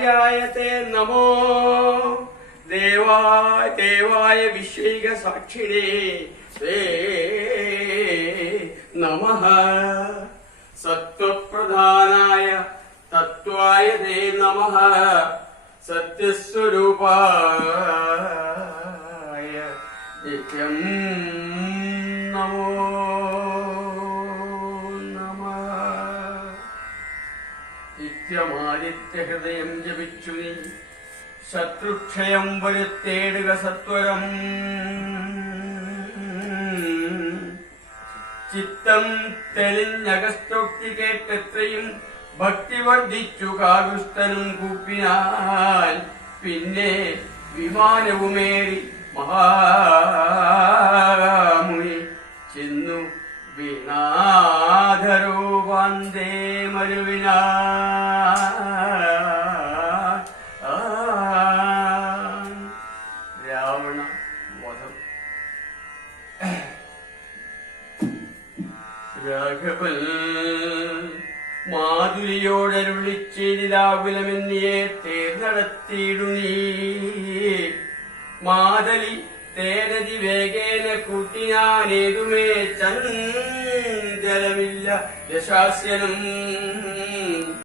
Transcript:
ായത്തെ നമോ. ദേവായ ദേവായ വിശ്വൈക സാക്ഷിണേ. നമ. സത്വപ്രധാനായ തത്വായ ദേ നമ. സത്യസ്വരൂപായ നിത്യം നിത്യമാദിത്യഹൃദയം ജപിച്ചു ശത്രുക്ഷയം വരുത്തേടുക സത്വരം. ചിത്തം തെളിഞ്ഞകസ്തോക്തി കേട്ടെത്രയും ഭക്തി വർദ്ധിച്ചു കാകുഷ്ടനും കൂപ്പിനാൽ പിന്നെ വിമാനവുമേറി മഹാമുനി ചെന്നു വിനാഥരൂപാന്തേ മരുവിനാ രാവണ വധം രാഘവൻ മാധുരിയോടരുളിച്ചേരിലാകുലമെന്നിയെ തേർന്നടത്തിയിടു നീ മാതലി തേരതി വേഗേന കൂട്ടിനാനേതുമേ നിലവില്ല യശാസ്യനും